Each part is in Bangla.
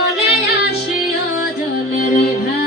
নিরলে আসিও জলের ঘাটে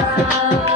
Thank you.